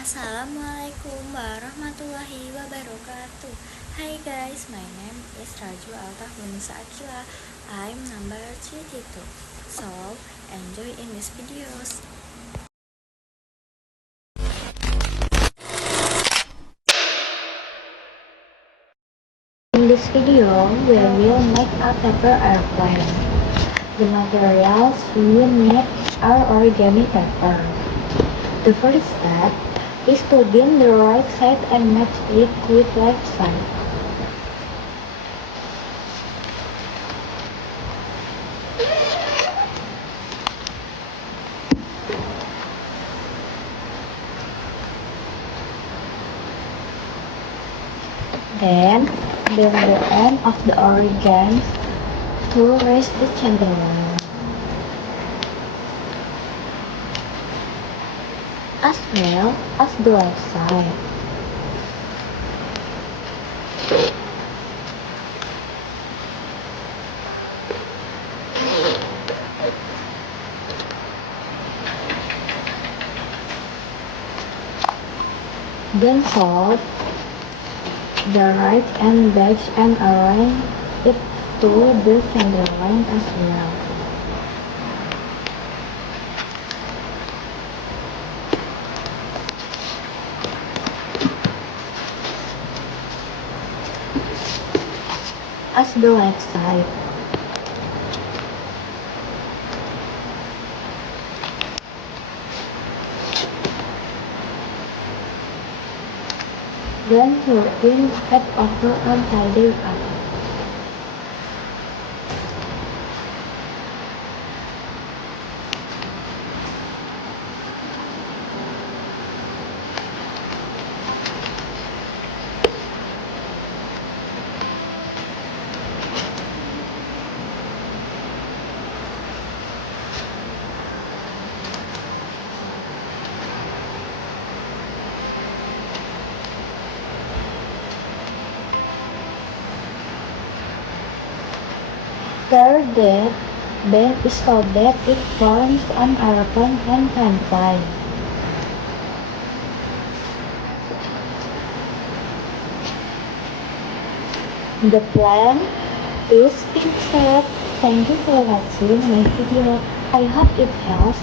Assalamualaikum warahmatullahi wabarakatuh. Hi guys, my name is Raju Altahunisa Akila. I'm number 32. So, enjoy in this videos. In this video, we will make a paper airplane. The materials we will make are origami paper. The first step is to bend the right side and match it with left side. Then, bend the end of the origami to raise the center line, as well as the left side. Then fold the right end back and align it to the center line as well. As the left side. Then fold head over and tidy up. After that, bend is so that it forms an airplane and can fly. The plan is finished. Thank you for watching my video. I hope it helps.